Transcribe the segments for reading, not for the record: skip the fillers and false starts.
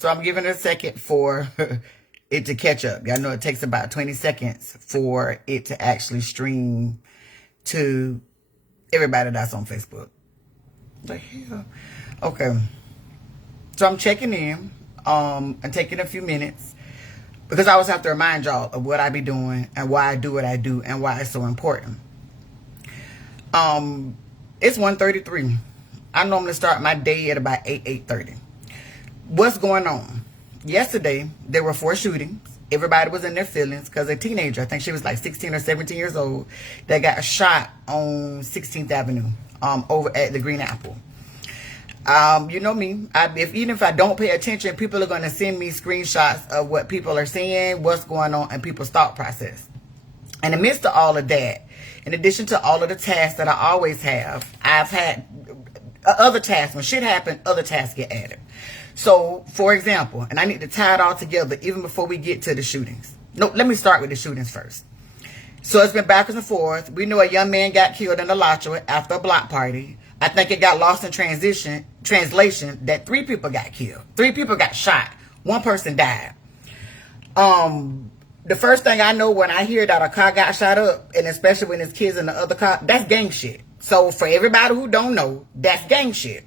So I'm giving it a second for it to catch up. Y'all know it takes about 20 seconds for it to actually stream to everybody that's on Facebook. The hell? Okay. So I'm checking in and taking a few minutes because I always have to remind y'all of what I be doing and why I do what I do and why it's so important. It's 1:33. I normally start my day at about 8:30. What's going on? Yesterday, there were 4 shootings. Everybody was in their feelings because a teenager, I think she was like 16 or 17 years old, that got shot on 16th Avenue over at the Green Apple. You know me. Even if I don't pay attention, people are going to send me screenshots of what people are saying, what's going on, and people's thought process. In the midst of all of that, in addition to all of the tasks that I always have, I've had other tasks. When shit happens, other tasks get added. So, for example, and I need to tie it all together even before we get to the shootings. No, let me start with the shootings first. So it's been backwards and forth. We know a young man got killed in Alachua after a block party. I think it got lost in translation that 3 people got killed. 3 people got shot. 1 person died. The first thing I know when I hear that a car got shot up, and especially when there's kids in the other car, that's gang shit. So for everybody who don't know, that's gang shit.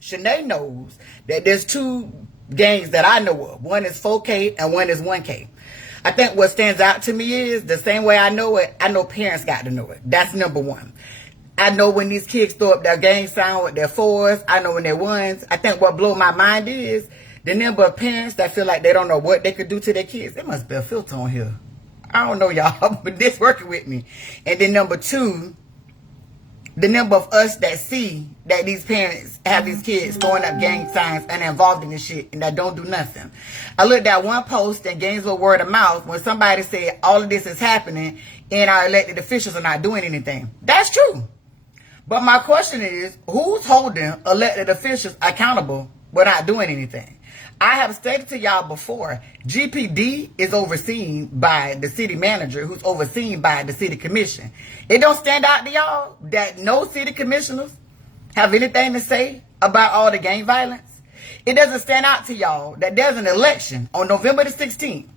Shanae knows that there's 2 gangs that I know of. One is 4K and one is 1K. I think what stands out to me is the same way I know it, I know parents got to know it. That's number 1. I know when these kids throw up their gang sign with their 4s. I know when they're 1s. I think what blew my mind is the number of parents that feel like they don't know what they could do to their kids. There must be a filter on here. I don't know, y'all, but this working with me. And then number 2, the number of us that see that these parents have these kids throwing up gang signs and involved in this shit and that don't do nothing. I looked at one post in Gainesville Word of Mouth when somebody said all of this is happening and our elected officials are not doing anything. That's true. But my question is, who's holding elected officials accountable for not doing anything? I have stated to y'all before, GPD is overseen by the city manager who's overseen by the city commission. It don't stand out to y'all that no city commissioners have anything to say about all the gang violence. It doesn't stand out to y'all that there's an election on November the 16th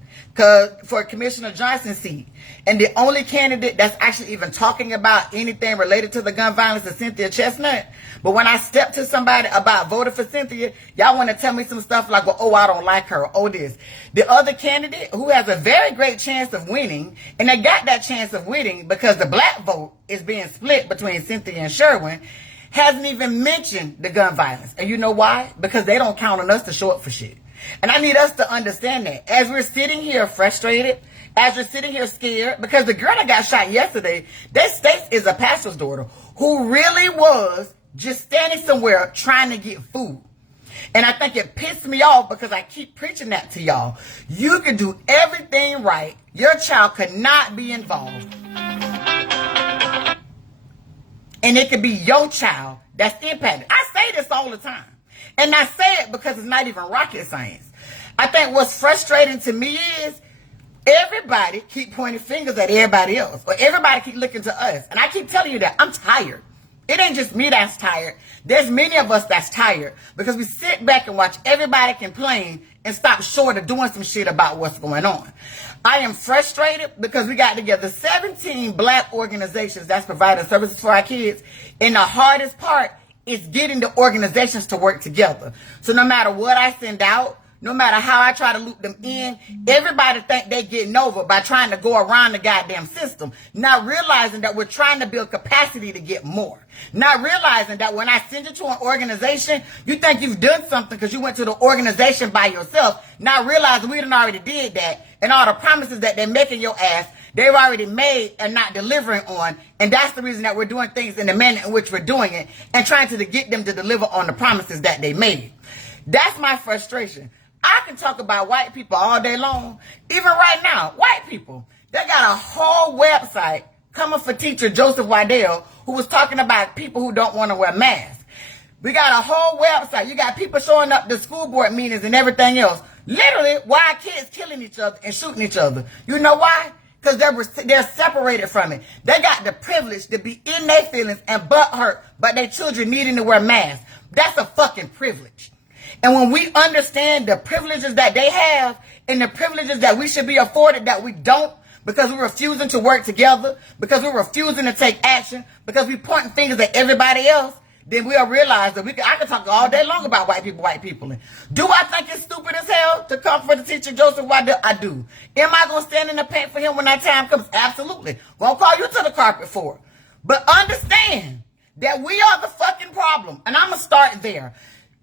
for Commissioner Johnson's seat. And the only candidate that's actually even talking about anything related to the gun violence is Cynthia Chestnut. But when I step to somebody about voting for Cynthia, y'all want to tell me some stuff like, well, oh, I don't like her, oh, this. The other candidate who has a very great chance of winning, and they got that chance of winning because the black vote is being split between Cynthia and Sherwin, hasn't even mentioned the gun violence. And you know why? Because they don't count on us to show up for shit. And I need us to understand that. As we're sitting here frustrated, as we're sitting here scared, because the girl that got shot yesterday, that states is a pastor's daughter who really was just standing somewhere trying to get food. And I think it pissed me off because I keep preaching that to y'all. You can do everything right. Your child could not be involved. And it could be your child that's impacted. I say this all the time. And I say it because it's not even rocket science. I think what's frustrating to me is everybody keep pointing fingers at everybody else. Or everybody keep looking to us. And I keep telling you that I'm tired. It ain't just me that's tired. There's many of us that's tired because we sit back and watch everybody complain and stop short of doing some shit about what's going on. I am frustrated because we got together 17 black organizations that's providing services for our kids. And the hardest part is getting the organizations to work together. So no matter what I send out, no matter how I try to loop them in, everybody think they getting over by trying to go around the goddamn system, not realizing that we're trying to build capacity to get more. Not realizing that when I send you to an organization, you think you've done something because you went to the organization by yourself, not realizing we done already did that, and all the promises that they're making your ass, they've already made and not delivering on. And that's the reason that we're doing things in the manner in which we're doing it and trying to get them to deliver on the promises that they made. That's my frustration. I can talk about white people all day long. Even right now, white people, they got a whole website coming for teacher Joseph Waddell, who was talking about people who don't want to wear masks. We got a whole website. You got people showing up to school board meetings and everything else. Literally, why kids killing each other and shooting each other? You know why? Because they're separated from it. They got the privilege to be in their feelings and butt hurt, but their children needing to wear masks. That's a fucking privilege. And when we understand the privileges that they have and the privileges that we should be afforded that we don't, because we're refusing to work together, because we're refusing to take action, because we're pointing fingers at everybody else, then we'll realize that I can talk all day long about white people. Do I think it's stupid as hell to come for the teacher Joseph Waddell? I do. Am I going to stand in the paint for him when that time comes? Absolutely. Gonna call you to the carpet for it. But understand that we are the fucking problem. And I'm going to start there.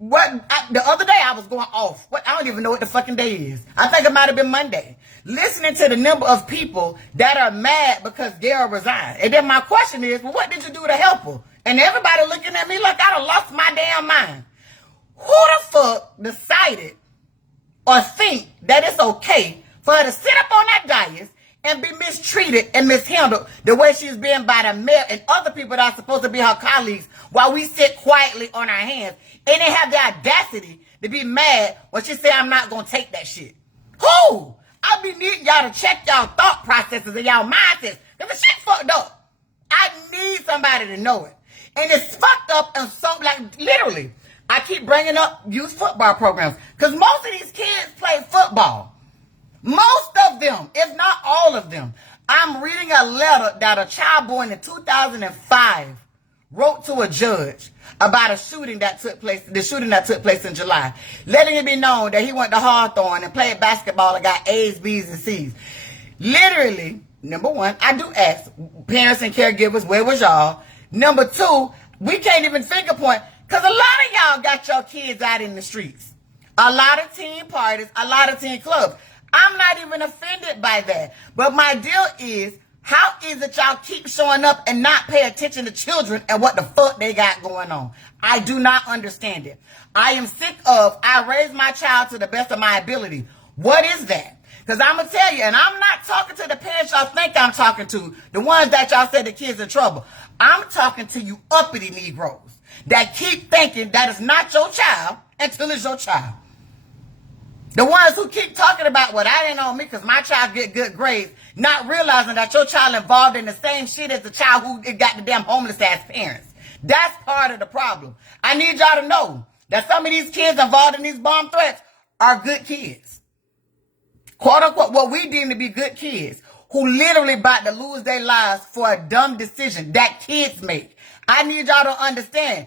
The other day I was going off. I don't even know what the fucking day is. I think it might have been Monday. Listening to the number of people that are mad because Gayle resigned. And then my question is, well, what did you do to help her? And everybody looking at me like I done lost my damn mind. Who the fuck decided or think that it's okay for her to sit up on that dais and be mistreated and mishandled the way she's been by the mayor and other people that are supposed to be her colleagues while we sit quietly on our hands and they have the audacity to be mad when she say I'm not going to take that shit? Who? I be needing y'all to check y'all thought processes and y'all mindsets because the shit fucked up. I need somebody to know it. And it's fucked up and so, like, literally, I keep bringing up youth football programs because most of these kids play football. Most of them, if not all of them. I'm reading a letter that a child born in 2005 wrote to a judge about the shooting that took place in July, letting it be known that he went to Hawthorne and played basketball and got A's, B's, and C's. Literally, number one, I do ask parents and caregivers, where was y'all? Number two, we can't even finger point because a lot of y'all got your kids out in the streets. A lot of teen parties, a lot of teen clubs. I'm not even offended by that. But my deal is, how is it y'all keep showing up and not pay attention to children and what the fuck they got going on? I do not understand it. I am sick of, I raised my child to the best of my ability. What is that? Because I'm going to tell you, and I'm not talking to the parents y'all think I'm talking to, the ones that y'all said the kids in trouble. I'm talking to you uppity Negroes that keep thinking that it's not your child until it's your child. The ones who keep talking about what I didn't know me because my child get good grades, not realizing that your child involved in the same shit as the child who got the damn homeless ass parents. That's part of the problem. I need y'all to know that some of these kids involved in these bomb threats are good kids. Quote unquote, what we deem to be good kids who literally about to lose their lives for a dumb decision that kids make. I need y'all to understand.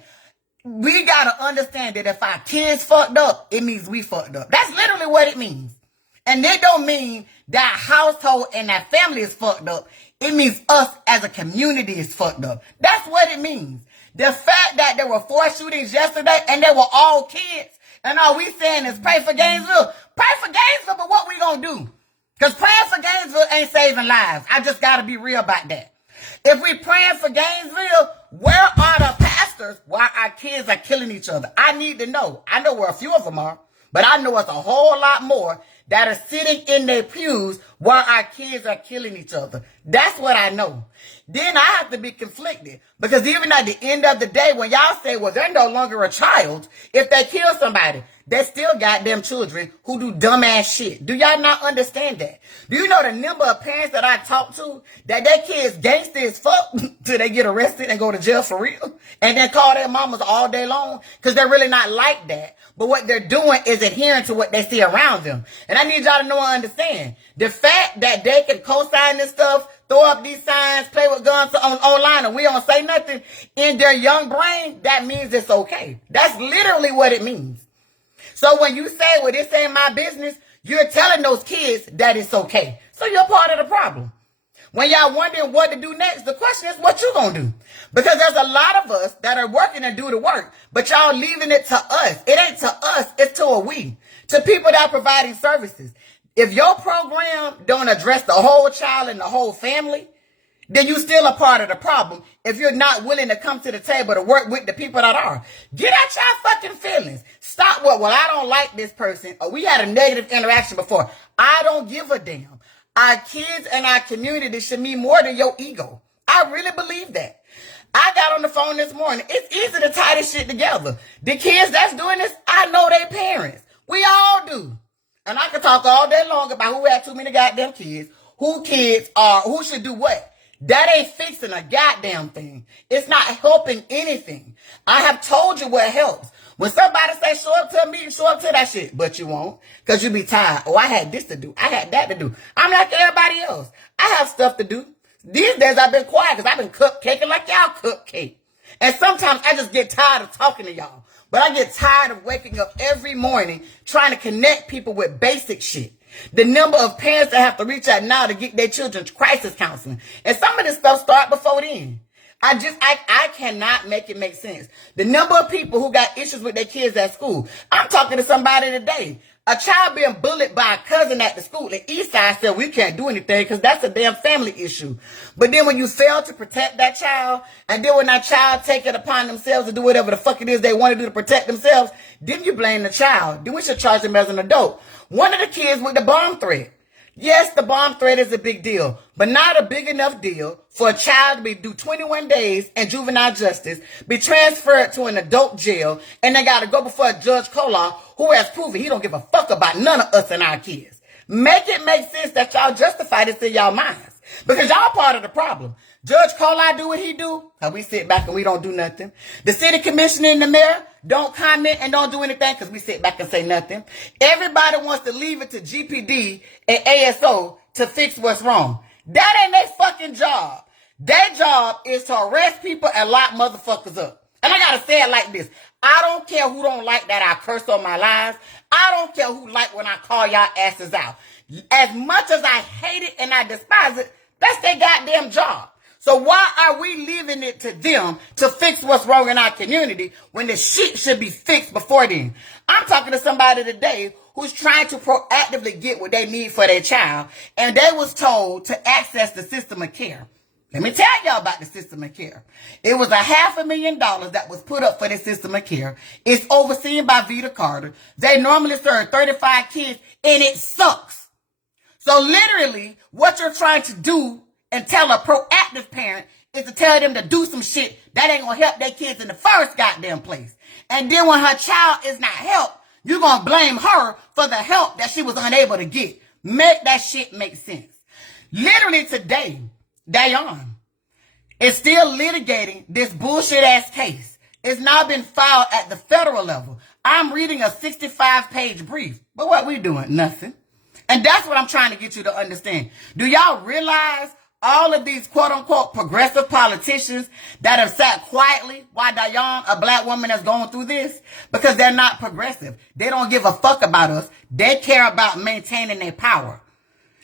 We got to understand that if our kids fucked up, it means we fucked up. That's literally what it means. And it don't mean that household and that family is fucked up. It means us as a community is fucked up. That's what it means. The fact that there were 4 shootings yesterday and they were all kids, and all we saying is pray for Gainesville. Pray for Gainesville, but what we gonna do? Because praying for Gainesville ain't saving lives. I just got to be real about that. If we praying for Gainesville, where are the pastors while our kids are killing each other? I need to know. I know where a few of them are, but I know it's a whole lot more that are sitting in their pews while our kids are killing each other. That's what I know. Then I have to be conflicted because even at the end of the day, when y'all say, well, they're no longer a child, if they kill somebody, they still got them children who do dumbass shit. Do y'all not understand that? Do you know the number of parents that I talk to that their kids gangster as fuck till they get arrested and go to jail for real? And then call their mamas all day long because they're really not like that. But what they're doing is adhering to what they see around them. And I need y'all to know and understand. The fact that they can co-sign this stuff, throw up these signs, play with guns online, and we don't say nothing in their young brain, that means it's okay. That's literally what it means. So when you say, well, this ain't my business, you're telling those kids that it's okay. So you're part of the problem. When y'all wondering what to do next, the question is what you gonna do? Because there's a lot of us that are working and do the work, but y'all leaving it to us. It ain't to us, it's to a we. To people that are providing services. If your program don't address the whole child and the whole family, then you still a part of the problem if you're not willing to come to the table to work with the people that are. Get out your fucking feelings. Stop what, well, I don't like this person, or we had a negative interaction before. I don't give a damn. Our kids and our community should mean more than your ego. I really believe that. I got on the phone this morning. It's easy to tie this shit together. The kids that's doing this, I know their parents. We all do. And I can talk all day long about who had too many goddamn kids, who kids are, who should do what. That ain't fixing a goddamn thing. It's not helping anything. I have told you what helps. When somebody say show up to a meeting, show up to that shit, but you won't, because you be tired. Oh, I had this to do. I had that to do. I'm like everybody else. I have stuff to do. These days I've been quiet because I've been cupcaking like y'all cupcake. And sometimes I just get tired of talking to y'all. But I get tired of waking up every morning trying to connect people with basic shit. The number of parents that have to reach out now to get their children's crisis counseling. And some of this stuff start before then. I cannot make it make sense. The number of people who got issues with their kids at school. I'm talking to somebody today. A child being bullied by a cousin at the school. The East Side said we can't do anything because that's a damn family issue. But then when you fail to protect that child, and then when that child take it upon themselves to do whatever the fuck it is they want to do to protect themselves, then you blame the child. Then we should charge them as an adult. One of the kids with the bomb threat. Yes, the bomb threat is a big deal, but not a big enough deal for a child to do 21 days in juvenile justice, be transferred to an adult jail, and they got to go before a Judge Kolar who has proven he don't give a fuck about none of us and our kids. Make it make sense that y'all justify this in y'all minds, because y'all part of the problem. Judge Kolar do what he do, we sit back and we don't do nothing. The city commissioner and the mayor don't comment and don't do anything because we sit back and say nothing. Everybody wants to leave it to GPD and ASO to fix what's wrong. That ain't their fucking job. Their job is to arrest people and lock motherfuckers up. And I gotta say it like this. I don't care who don't like that I curse on my lives. I don't care who like when I call y'all asses out. As much as I hate it and I despise it, that's their goddamn job. So why are we leaving it to them to fix what's wrong in our community when the shit should be fixed before then? I'm talking to somebody today who's trying to proactively get what they need for their child, and they was told to access the system of care. Let me tell y'all about the system of care. It was $500,000 that was put up for the system of care. It's overseen by Vita Carter. They normally serve 35 kids, and it sucks. So literally, what you're trying to do and tell a proactive parent is to tell them to do some shit that ain't gonna help their kids in the first goddamn place. And then when her child is not helped, you're gonna blame her for the help that she was unable to get. Make that shit make sense. Literally today, Dayon is still litigating this bullshit ass case. It's now been filed at the federal level. I'm reading a 65-page brief. But what we doing? Nothing. And that's what I'm trying to get you to understand. Do y'all realize all of these quote-unquote progressive politicians that have sat quietly while Dayon, a black woman, has gone through this? Because they're not progressive. They don't give a fuck about us. They care about maintaining their power.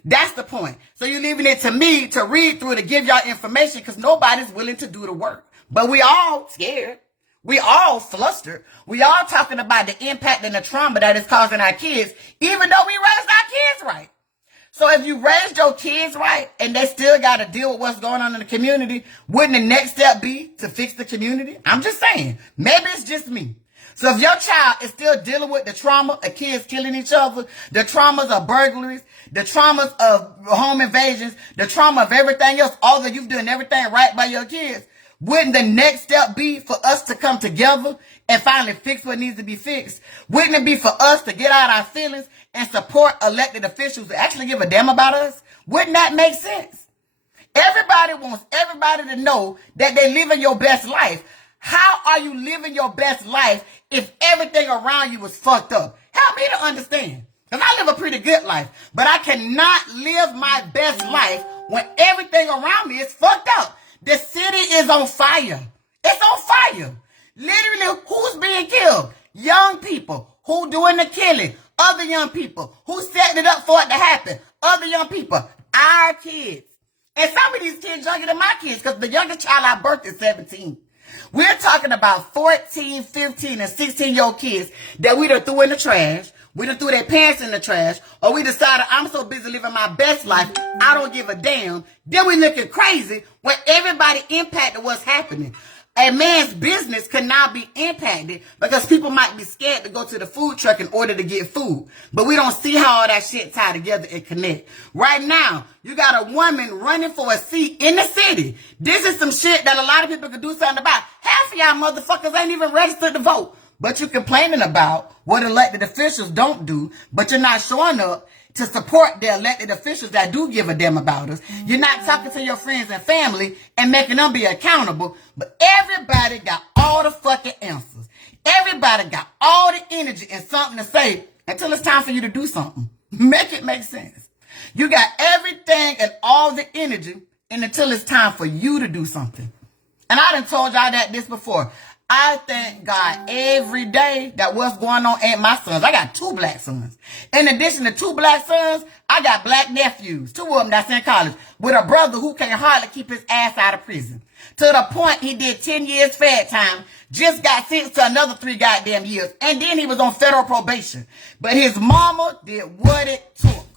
That's the point. So you're leaving it to me to read through to give y'all information because nobody's willing to do the work. But we all scared. We all flustered. We all talking about the impact and the trauma that is causing our kids, even though we raised our kids right. So if you raised your kids right and they still got to deal with what's going on in the community, wouldn't the next step be to fix the community? I'm just saying. Maybe it's just me. So if your child is still dealing with the trauma of kids killing each other, the traumas of burglaries, the traumas of home invasions, the trauma of everything else, although you've done everything right by your kids, wouldn't the next step be for us to come together and finally fix what needs to be fixed? Wouldn't it be for us to get out our feelings and support elected officials that actually give a damn about us? Wouldn't that make sense? Everybody wants everybody to know that they're living your best life. How are you living your best life if everything around you is fucked up? Help me to understand. Because I live a pretty good life, but I cannot live my best life when everything around me is fucked up. The city is on fire. It's on fire. Literally, who's being killed? Young people. Who doing the killing? Other young people. Who setting it up for it to happen? Other young people. Our kids. And some of these kids younger than my kids, because the youngest child I birthed is 17. We're talking about 14, 15, and 16-year-old kids that we done threw in the trash. We done threw their pants in the trash. Or we decided I'm so busy living my best life, I don't give a damn. Then we looking crazy when everybody impacted what's happening. A man's business could now be impacted because people might be scared to go to the food truck in order to get food. But we don't see how all that shit tie together and connect. Right now, you got a woman running for a seat in the city. This is some shit that a lot of people could do something about. Half of y'all motherfuckers ain't even registered to vote. But you're complaining about what elected officials don't do, but you're not showing up to support the elected officials that do give a damn about us. You're not talking to your friends and family and making them be accountable. But everybody got all the fucking answers. Everybody got all the energy and something to say until it's time for you to do something. Make it make sense. You got everything and all the energy and until it's time for you to do something. And I done told y'all this before. I thank God every day that what's going on ain't my sons. I got 2 black sons. In addition to 2 black sons, I got black nephews. 2 of them that's in college. With a brother who can hardly keep his ass out of prison. To the point he did 10 years fed time. Just got sentenced to another 3 goddamn years. And then he was on federal probation. But his mama did what it took.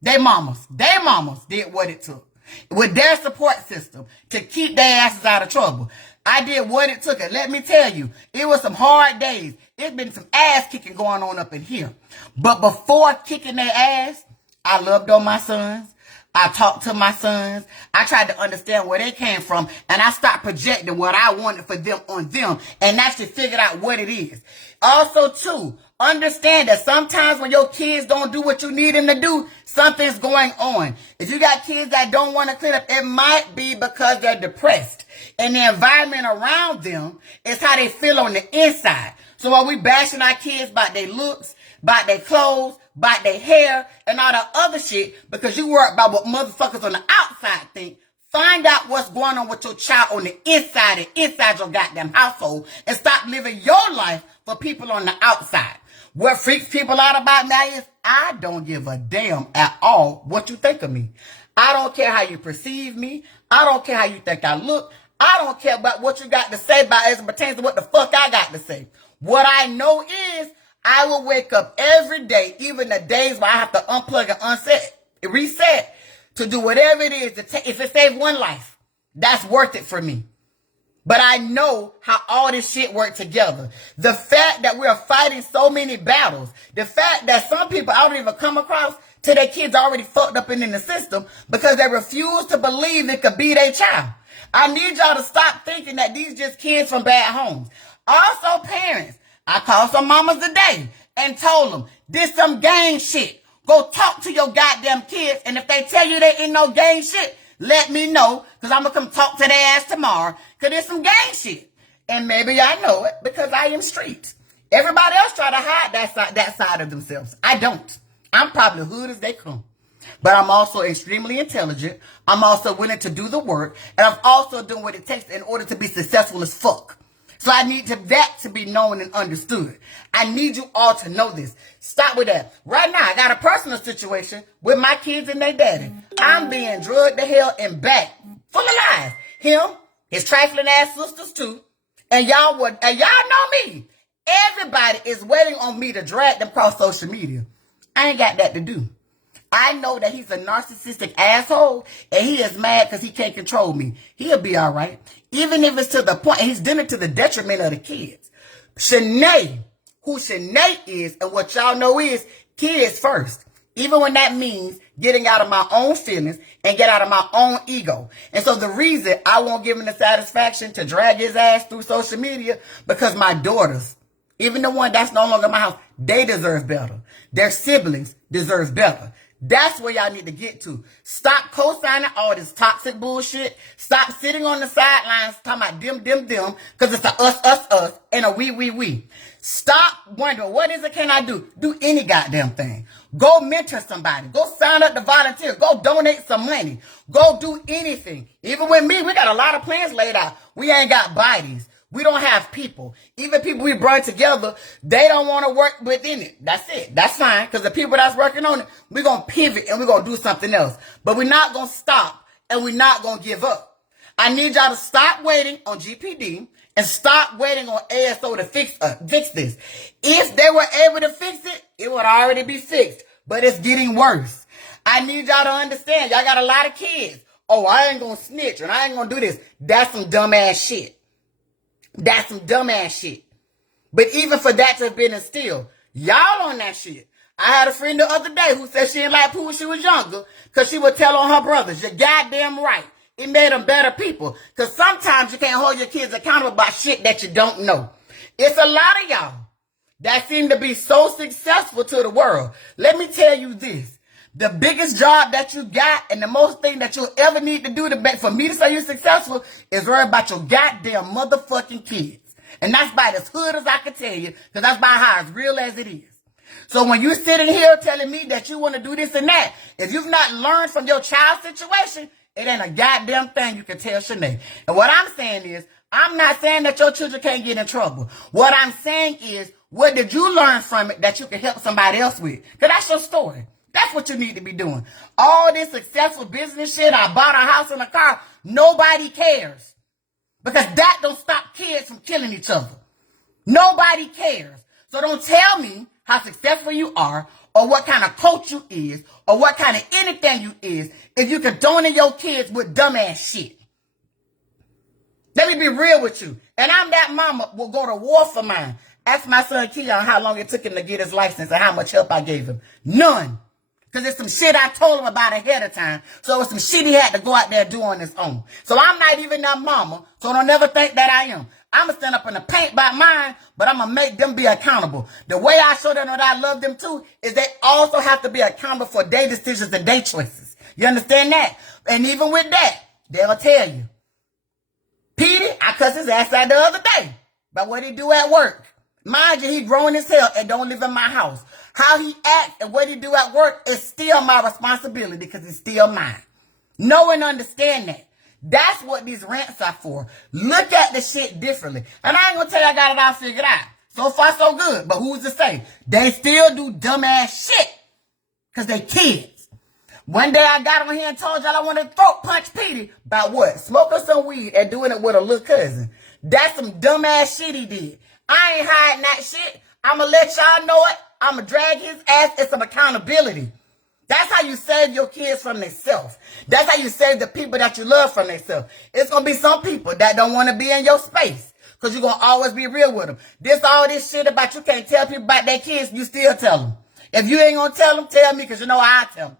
They mamas did what it took. With their support system to keep their asses out of trouble. I did what it took. And let me tell you, it was some hard days. It's been some ass kicking going on up in here. But before kicking their ass, I loved on my sons. I talked to my sons. I tried to understand where they came from. And I stopped projecting what I wanted for them on them. And actually figured out what it is. Also, too, understand that sometimes when your kids don't do what you need them to do, something's going on. If you got kids that don't want to clean up, it might be because they're depressed. And the environment around them is how they feel on the inside. So while we bashing our kids about their looks, about their clothes, about their hair, and all that other shit, because you worry about what motherfuckers on the outside think, find out what's going on with your child on the inside and inside your goddamn household, and stop living your life for people on the outside. What freaks people out about me is I don't give a damn at all what you think of me. I don't care how you perceive me. I don't care how you think I look. I don't care about what you got to say about as it pertains to what the fuck I got to say. What I know is I will wake up every day, even the days where I have to unplug and reset to do whatever it is. If it saves one life, that's worth it for me. But I know how all this shit worked together. The fact that we're fighting so many battles, the fact that some people I don't even come across till their kids already fucked up and in the system because they refuse to believe it could be their child. I need y'all to stop thinking that these just kids from bad homes. Also, parents, I called some mamas today and told them, this some gang shit. Go talk to your goddamn kids, and if they tell you they ain't no gang shit, let me know, because I'm going to come talk to their ass tomorrow, because there's some gang shit. And maybe I know it because I am street. Everybody else try to hide that side of themselves. I don't. I'm probably hood as they come. But I'm also extremely intelligent. I'm also willing to do the work. And I'm also doing what it takes in order to be successful as fuck. So I need that to be known and understood. I need you all to know this. Stop with that. Right now, I got a personal situation with my kids and their daddy. I'm being drugged to hell and back. Full of lies. Him, his trifling ass sisters too. And y'all know me. Everybody is waiting on me to drag them across social media. I ain't got that to do. I know that he's a narcissistic asshole, and he is mad because he can't control me. He'll be all right. Even if it's to the point, he's doing it to the detriment of the kids. Shanae, who Shanae is, and what y'all know is, kids first. Even when that means getting out of my own feelings and get out of my own ego. And so the reason I won't give him the satisfaction to drag his ass through social media, because my daughters, even the one that's no longer in my house, they deserve better. Their siblings deserve better. That's where y'all need to get to. Stop co-signing all this toxic bullshit. Stop sitting on the sidelines talking about them, because it's a us, and a we. Stop wondering, what is it can I do? Do any goddamn thing. Go mentor somebody. Go sign up to volunteer. Go donate some money. Go do anything. Even with me, we got a lot of plans laid out. We ain't got bodies. We don't have people. Even people we brought together, they don't want to work within it. That's it. That's fine. Because the people that's working on it, we're going to pivot and we're going to do something else. But we're not going to stop and we're not going to give up. I need y'all to stop waiting on GPD and stop waiting on ASO to fix this. If they were able to fix it, it would already be fixed. But it's getting worse. I need y'all to understand. Y'all got a lot of kids. Oh, I ain't going to snitch and I ain't going to do this. That's some dumbass shit. That's some dumbass shit. But even for that to have been instilled, y'all on that shit. I had a friend the other day who said she didn't like Pooh when she was younger because she would tell on her brothers, you're goddamn right. It made them better people. Because sometimes you can't hold your kids accountable about shit that you don't know. It's a lot of y'all that seem to be so successful to the world. Let me tell you this. The biggest job that you got and the most thing that you'll ever need to do for me to say you're successful is worry about your goddamn motherfucking kids. And that's about as hood as I can tell you, because that's about how as real as it is. So when you're sitting here telling me that you want to do this and that, if you've not learned from your child's situation, it ain't a goddamn thing you can tell Shanae. And what I'm saying is, I'm not saying that your children can't get in trouble. What I'm saying is, what did you learn from it that you can help somebody else with? Because that's your story. That's what you need to be doing. All this successful business shit, I bought a house and a car, nobody cares. Because that don't stop kids from killing each other. Nobody cares. So don't tell me how successful you are, or what kind of coach you is, or what kind of anything you is, if you condoning your kids with dumbass shit. Let me be real with you. And I'm that mama will go to war for mine. Ask my son Keon how long it took him to get his license and how much help I gave him. None. Because it's some shit I told him about ahead of time. So it's some shit he had to go out there and do on his own. So I'm not even that mama. So don't ever think that I am. I'm going to stand up in the paint by mine, but I'm going to make them be accountable. The way I show them that I love them too is they also have to be accountable for their decisions and their choices. You understand that? And even with that, they'll tell you. Petey, I cussed his ass out the other day about what he do at work. Mind you, he grown as hell and don't live in my house. How he acts and what he do at work is still my responsibility because it's still mine. Know and understand that. That's what these rants are for. Look at the shit differently. And I ain't gonna tell you I got it all figured out. So far, so good. But who's to say? They still do dumbass shit because they kids. One day I got on here and told y'all I wanted to throat punch Petey about what? Smoking some weed and doing it with a little cousin. That's some dumbass shit he did. I ain't hiding that shit. I'ma let y'all know it. I'ma drag his ass in some accountability. That's how you save your kids from themselves. That's how you save the people that you love from themselves. It's going to be some people that don't want to be in your space because you're going to always be real with them. All this shit about you can't tell people about their kids, you still tell them. If you ain't going to tell them, tell me because you know I tell them.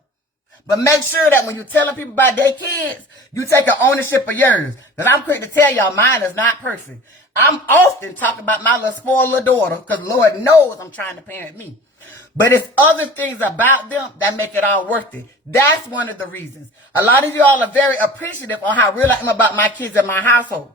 But make sure that when you're telling people about their kids, you take an ownership of yours. Because I'm quick to tell y'all, mine is not perfect. I'm often talking about my little spoiled little daughter because Lord knows I'm trying to parent me. But it's other things about them that make it all worth it. That's one of the reasons. A lot of y'all are very appreciative on how real I am about my kids in my household.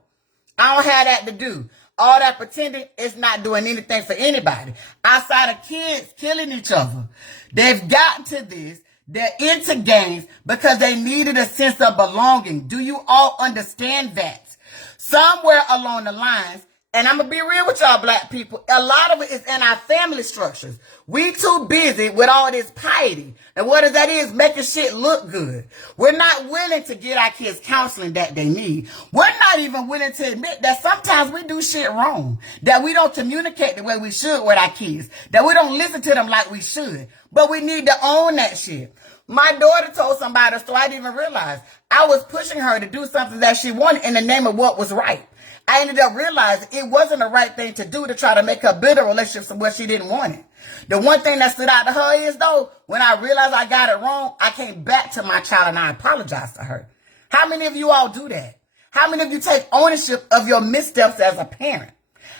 I don't have that to do. All that pretending is not doing anything for anybody. Outside of kids killing each other. They've gotten to this. They're into games because they needed a sense of belonging. Do you all understand that? Somewhere along the lines, and I'm going to be real with y'all black people, a lot of it is in our family structures. We too busy with all this piety. And what that is, making shit look good. We're not willing to get our kids counseling that they need. We're not even willing to admit that sometimes we do shit wrong. That we don't communicate the way we should with our kids. That we don't listen to them like we should. But we need to own that shit. My daughter told somebody, so I didn't even realize. I was pushing her to do something that she wanted in the name of what was right. I ended up realizing it wasn't the right thing to do to try to make her build a relationship from where she didn't want it. The one thing that stood out to her is, though, when I realized I got it wrong, I came back to my child and I apologized to her. How many of you all do that? How many of you take ownership of your missteps as a parent?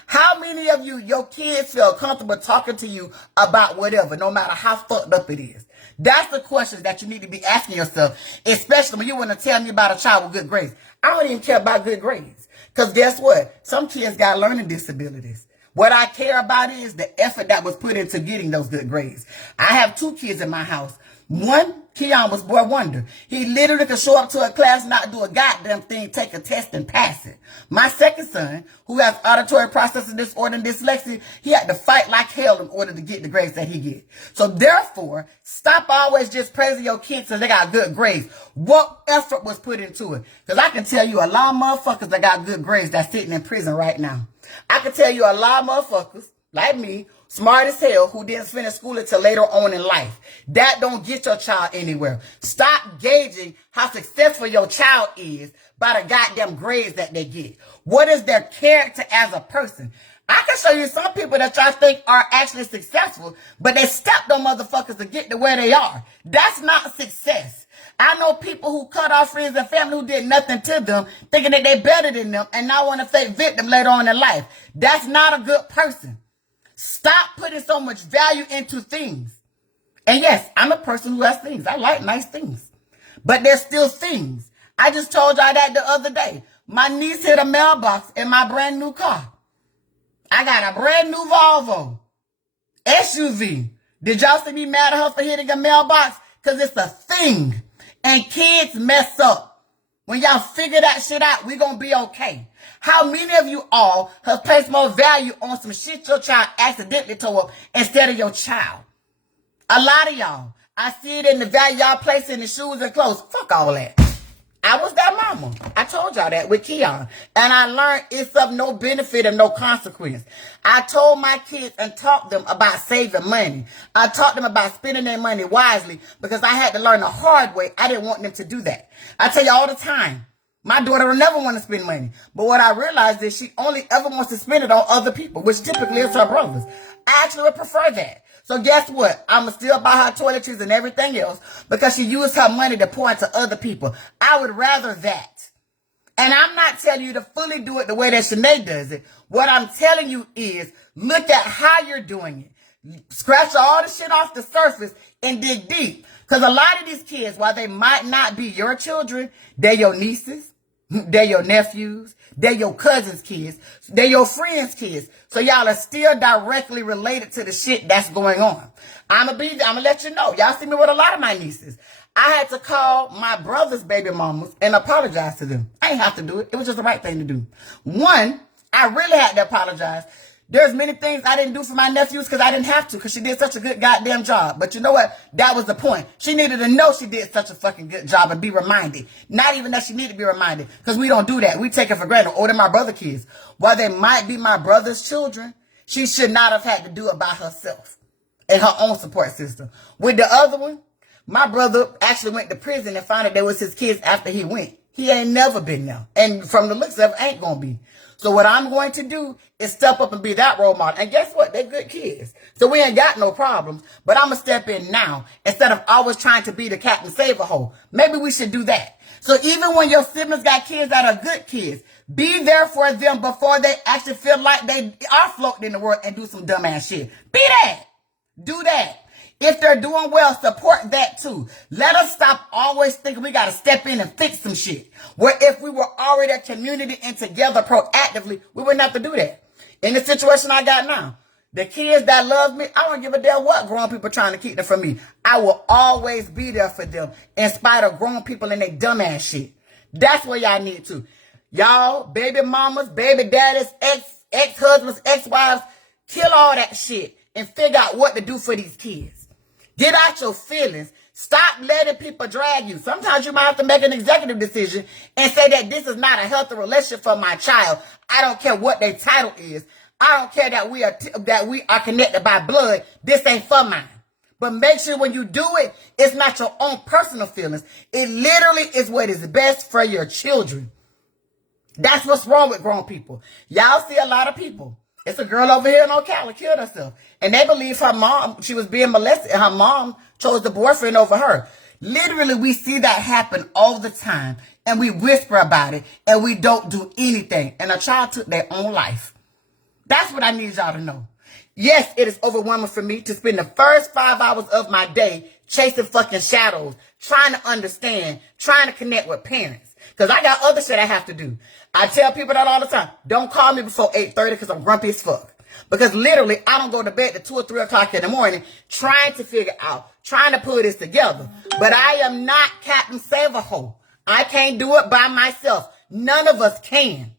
How many of you, your kids feel comfortable talking to you about whatever, no matter how fucked up it is? That's the questions that you need to be asking yourself, especially when you want to tell me about a child with good grades. I don't even care about good grades. Because guess what? Some kids got learning disabilities. What I care about is the effort that was put into getting those good grades. I have 2 kids in my house. One, Keon, was boy wonder. He literally could show up to a class, not do a goddamn thing, take a test and pass it. My second son, who has auditory processing disorder and dyslexia, he had to fight like hell in order to get the grades that he get. So therefore, stop always just praising your kids because they got good grades. What effort was put into it? Because I can tell you a lot of motherfuckers that got good grades that's sitting in prison right now. I can tell you a lot of motherfuckers like me, smart as hell, who didn't finish school until later on in life. That don't get your child anywhere. Stop gauging how successful your child is by the goddamn grades that they get. What is their character as a person? I can show you some people that y'all think are actually successful, but they stepped on motherfuckers to get to where they are. That's not success. I know people who cut off friends and family who did nothing to them, thinking that they're better than them and now want to fake victim later on in life. That's not a good person. Stop putting so much value into things. And yes, I'm a person who has things. I like nice things. But there's still things. I just told y'all that the other day. My niece hit a mailbox in my brand new car. I got a brand new Volvo SUV. Did y'all see me mad at her for hitting a mailbox? Because it's a thing. And kids mess up. When y'all figure that shit out, we gonna be okay. How many of you all have placed more value on some shit your child accidentally tore instead of your child? A lot of y'all. I see it in the value y'all place in the shoes and clothes. Fuck all that. I was that mama. I told y'all that with Keon. And I learned it's of no benefit and no consequence. I told my kids and taught them about saving money. I taught them about spending their money wisely because I had to learn the hard way. I didn't want them to do that. I tell you all the time, my daughter will never want to spend money. But what I realized is she only ever wants to spend it on other people, which typically is her brothers. I actually would prefer that. So guess what? I'm going to still buy her toiletries and everything else because she used her money to pour into other people. I would rather that. And I'm not telling you to fully do it the way that Shanae does it. What I'm telling you is look at how you're doing it. Scratch all the shit off the surface and dig deep. Because a lot of these kids, while they might not be your children, they're your nieces, they're your nephews, they're your cousins' kids, they're your friends' kids. So y'all are still directly related to the shit that's going on. I'm gonna let you know. Y'all see me with a lot of my nieces. I had to call my brother's baby mamas and apologize to them. I ain't have to do it. It was just the right thing to do. One, I really had to apologize. There's many things I didn't do for my nephews because I didn't have to because she did such a good goddamn job. But you know what? That was the point. She needed to know she did such a fucking good job and be reminded. Not even that she needed to be reminded because we don't do that. We take it for granted. Or they're my brother kids. While they might be my brother's children, she should not have had to do it by herself and her own support system. With the other one, my brother actually went to prison and found out they was his kids after he went. He ain't never been there. And from the looks of it, ain't gonna be. So what I'm going to do is step up and be that role model. And guess what? They're good kids. So we ain't got no problems. But I'm going to step in now instead of always trying to be the Captain Save-A-Hole. Maybe we should do that. So even when your siblings got kids that are good kids, be there for them before they actually feel like they are floating in the world and do some dumbass shit. Be that. Do that. If they're doing well, support that too. Let us stop always thinking we got to step in and fix some shit. Where if we were already a community and together proactively, we wouldn't have to do that. In the situation I got now, the kids that love me, I don't give a damn what grown people trying to keep them from me. I will always be there for them in spite of grown people and their dumbass shit. That's what y'all need to. Y'all, baby mamas, baby daddies, ex-husbands, ex-wives, kill all that shit and figure out what to do for these kids. Get out your feelings. Stop letting people drag you. Sometimes you might have to make an executive decision and say that this is not a healthy relationship for my child. I don't care what their title is. I don't care that we are connected by blood. This ain't for mine. But make sure when you do it, it's not your own personal feelings. It literally is what is best for your children. That's what's wrong with grown people. Y'all see a lot of people. It's a girl over here in Ocala killed herself. And they believe her mom, she was being molested, and her mom chose the boyfriend over her. Literally, we see that happen all the time. And we whisper about it, and we don't do anything. And a child took their own life. That's what I need y'all to know. Yes, it is overwhelming for me to spend the first 5 hours of my day chasing fucking shadows, trying to understand, trying to connect with parents. Because I got other shit I have to do. I tell people that all the time. Don't call me before 8:30 because I'm grumpy as fuck. Because literally, I don't go to bed at 2 or 3 o'clock in the morning trying to figure out, trying to put this together. But I am not Captain Save-A-Hole. I can't do it by myself. None of us can.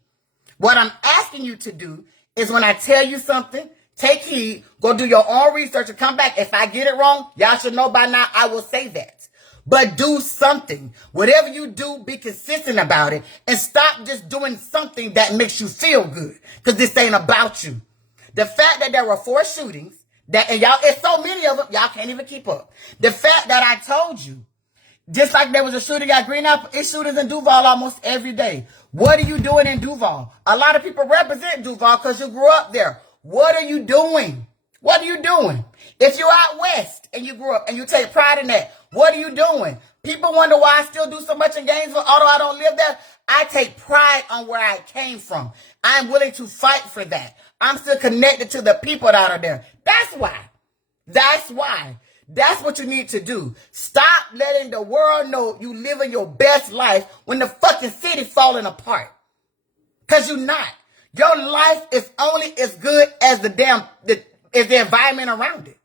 What I'm asking you to do is when I tell you something, take heed, go do your own research and come back. If I get it wrong, y'all should know by now I will say that. But do something. Whatever you do, be consistent about it. And stop just doing something that makes you feel good. Because this ain't about you. The fact that there were 4 shootings, and y'all, it's so many of them, y'all can't even keep up. The fact that I told you, just like there was a shooting at Green Apple, it's shootings in Duval almost every day. What are you doing in Duval? A lot of people represent Duval because you grew up there. What are you doing? What are you doing? If you're out west and you grew up and you take pride in that, what are you doing? People wonder why I still do so much in Gainesville, although I don't live there. I take pride on where I came from. I'm willing to fight for that. I'm still connected to the people that are there. That's why. That's why. That's what you need to do. Stop letting the world know you living your best life when the fucking city falling apart. Because you're not. Your life is only as good as the environment around it.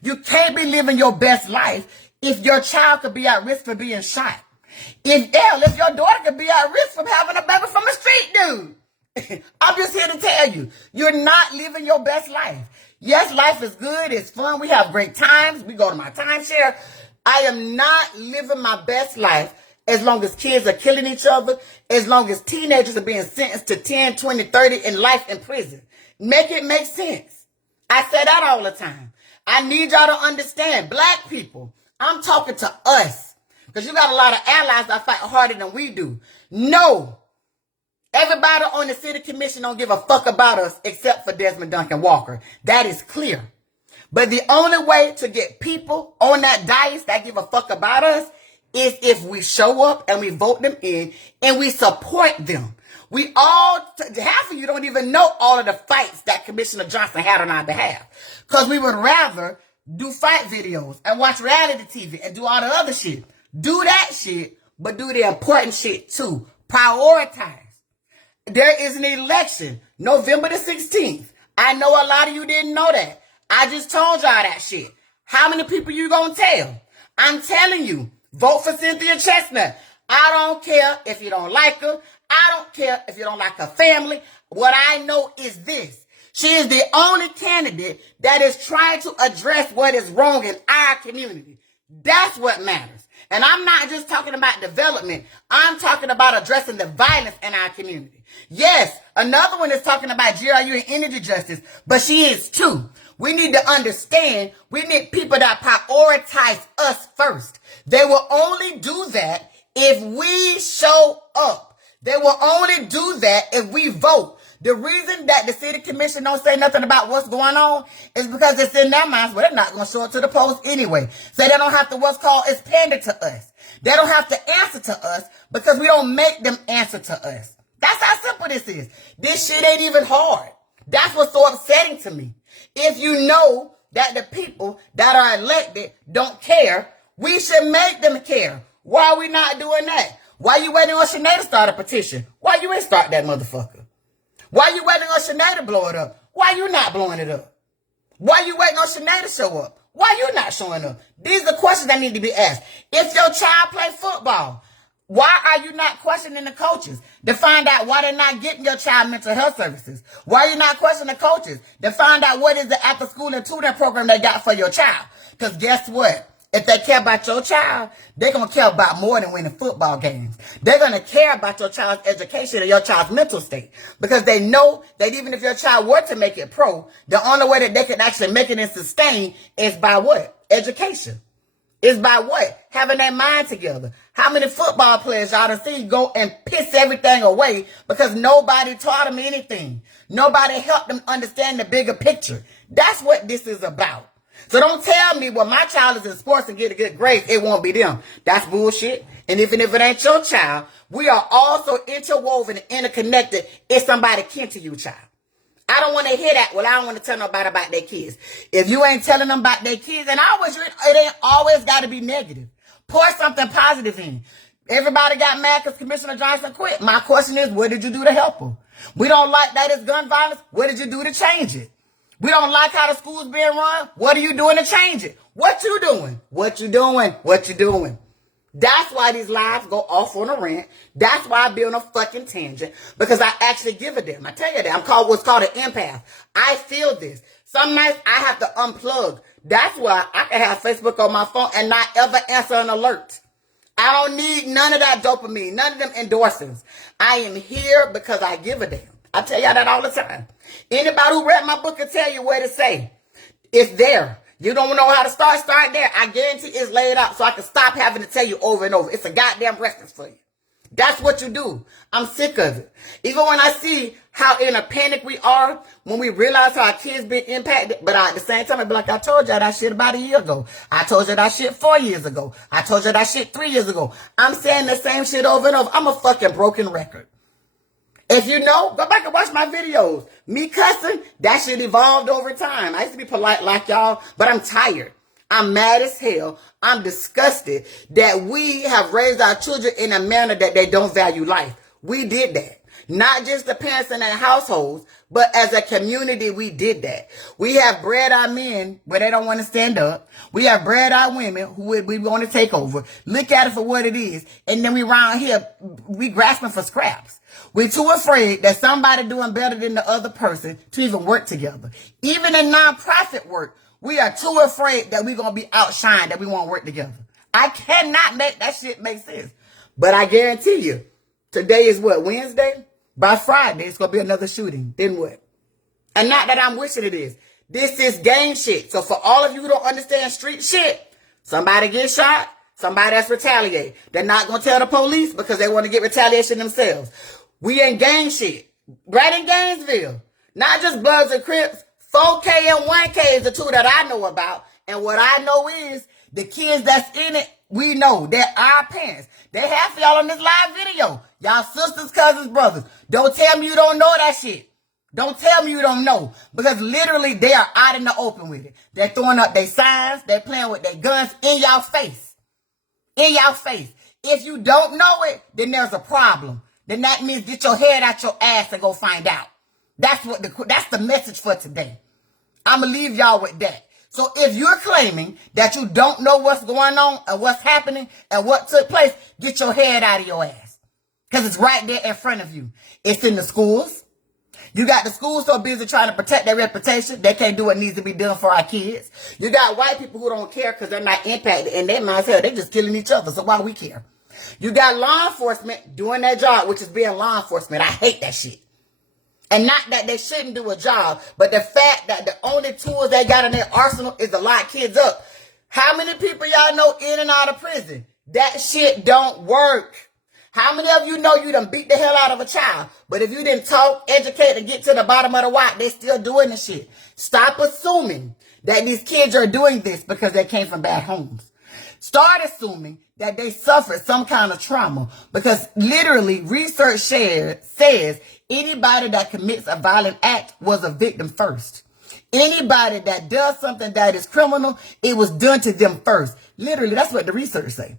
You can't be living your best life if your child could be at risk for being shot. If your daughter could be at risk from having a baby from a street dude. I'm just here to tell you, you're not living your best life. Yes, life is good. It's fun. We have great times. We go to my timeshare. I am not living my best life as long as kids are killing each other, as long as teenagers are being sentenced to 10, 20, 30 and life in prison. Make it make sense. I say that all the time. I need y'all to understand. Black people, I'm talking to us. Because you got a lot of allies that fight harder than we do. No. Everybody on the city commission don't give a fuck about us except for Desmond Duncan Walker. That is clear. But the only way to get people on that dais that give a fuck about us is if we show up and we vote them in and we support them. We all, half of you don't even know all of the fights that Commissioner Johnson had on our behalf. Because we would rather do fight videos and watch reality TV and do all the other shit. Do that shit, but do the important shit too. Prioritize. There is an election, November the 16th. I know a lot of you didn't know that. I just told y'all that shit. How many people you gonna tell? I'm telling you, vote for Cynthia Chestnut. I don't care if you don't like her. I don't care if you don't like her family. What I know is this. She is the only candidate that is trying to address what is wrong in our community. That's what matters. And I'm not just talking about development. I'm talking about addressing the violence in our community. Yes, another one is talking about GRU and energy justice, but she is too. We need to understand we need people that prioritize us first. They will only do that if we show up. They will only do that if we vote. The reason that the city commission don't say nothing about what's going on is because it's in their minds, well, they're not going to show up to the polls anyway. So they don't have to, what's called, is pander to us. They don't have to answer to us because we don't make them answer to us. That's how simple this is. This shit ain't even hard. That's what's so upsetting to me. If you know that the people that are elected don't care, we should make them care. Why are we not doing that? Why you waiting on Shanae to start a petition? Why you ain't start that motherfucker? Why you waiting on Shanae to blow it up? Why you not blowing it up? Why you waiting on Shanae to show up? Why you not showing up? These are questions that need to be asked. If your child play football, why are you not questioning the coaches to find out why they're not getting your child mental health services? Why are you not questioning the coaches to find out what is the after school and tutoring program they got for your child? Because guess what? If they care about your child, they're going to care about more than winning football games. They're going to care about your child's education and your child's mental state. Because they know that even if your child were to make it pro, the only way that they can actually make it and sustain is by what? Education. Is by what? Having their mind together. How many football players y'all done seen go and piss everything away because nobody taught them anything? Nobody helped them understand the bigger picture. That's what this is about. So don't tell me, well, my child is in sports and get a good grade, it won't be them. That's bullshit. And even if it ain't your child, we are also interwoven and interconnected if somebody kin to you, child. I don't want to hear that. Well, I don't want to tell nobody about their kids. If you ain't telling them about their kids, and it ain't always got to be negative. Pour something positive in. Everybody got mad because Commissioner Johnson quit. My question is, what did you do to help her? We don't like that it's gun violence. What did you do to change it? We don't like how the school's being run. What are you doing to change it? What you doing? What you doing? What you doing? That's why these lives go off on a rant. That's why I be on a fucking tangent. Because I actually give a damn. I tell you that. I'm called what's called an empath. I feel this. Some nights I have to unplug. That's why I can have Facebook on my phone and not ever answer an alert. I don't need none of that dopamine. None of them endorphins. I am here because I give a damn. I tell y'all that all the time. Anybody who read my book can tell you where to say. It's there. You don't know how to start there. I guarantee it's laid out so I can stop having to tell you over and over. It's a goddamn reference for you. That's what you do. I'm sick of it. Even when I see how in a panic we are, when we realize how our kids been impacted, but at the same time, I be like, I told you that shit about a year ago. I told you that shit 4 years ago. I told you that shit 3 years ago. I'm saying the same shit over and over. I'm a fucking broken record. If you know, go back and watch my videos. Me cussing, that shit evolved over time. I used to be polite like y'all, but I'm tired. I'm mad as hell. I'm disgusted that we have raised our children in a manner that they don't value life. We did that. Not just the parents in their households, but as a community, we did that. We have bred our men where they don't want to stand up. We have bred our women who we want to take over. Look at it for what it is. And then we around here, we grasping for scraps. We're too afraid that somebody doing better than the other person to even work together. Even in nonprofit work, we are too afraid that we're going to be outshined, that we won't work together. I cannot make that shit make sense. But I guarantee you, today is what, Wednesday? By Friday, it's going to be another shooting. Then what? And not that I'm wishing it is. This is gang shit. So for all of you who don't understand street shit, somebody gets shot, somebody else retaliate. They're not going to tell the police because they want to get retaliation themselves. We in gang shit. Right in Gainesville. Not just Bloods and Crips. 4K and 1K is the two that I know about. And what I know is the kids that's in it, we know they're our parents. They have y'all on this live video. Y'all sisters, cousins, brothers. Don't tell me you don't know that shit. Don't tell me you don't know. Because literally they are out in the open with it. They're throwing up their signs. They're playing with their guns in y'all face. In y'all face. If you don't know it, then there's a problem. Then that means get your head out your ass and go find out. That's the message for today. I'm going to leave y'all with that. So if you're claiming that you don't know what's going on and what's happening and what took place, get your head out of your ass. Because it's right there in front of you. It's in the schools. You got the schools so busy trying to protect their reputation, they can't do what needs to be done for our kids. You got white people who don't care because they're not impacted in their minds. Hell, they're just killing each other, so why do we care? You got law enforcement doing their job, which is being law enforcement. I hate that shit. And not that they shouldn't do a job, but the fact that the only tools they got in their arsenal is to lock kids up. How many people y'all know in and out of prison? That shit don't work. How many of you know you done beat the hell out of a child? But if you didn't talk, educate, and get to the bottom of the why, they still doing the shit. Stop assuming that these kids are doing this because they came from bad homes. Start assuming that they suffered some kind of trauma because literally research says anybody that commits a violent act was a victim first. Anybody that does something that is criminal, it was done to them first. Literally, that's what the research say.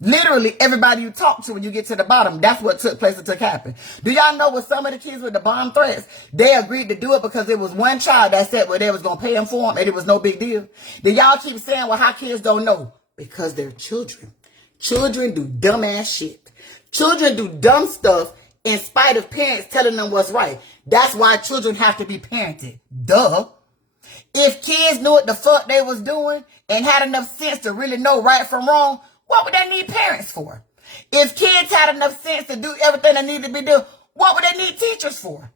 Literally, everybody you talk to when you get to the bottom, that's what took place and took happen. Do y'all know with some of the kids with the bomb threats, they agreed to do it because there was one child that said well, they was going to pay them for them and it was no big deal? Then y'all keep saying, well, how kids don't know? Because they're children. Children do dumbass shit. Children do dumb stuff in spite of parents telling them what's right. That's why children have to be parented. Duh. If kids knew what the fuck they was doing and had enough sense to really know right from wrong, what would they need parents for? If kids had enough sense to do everything they need to be doing, what would they need teachers for?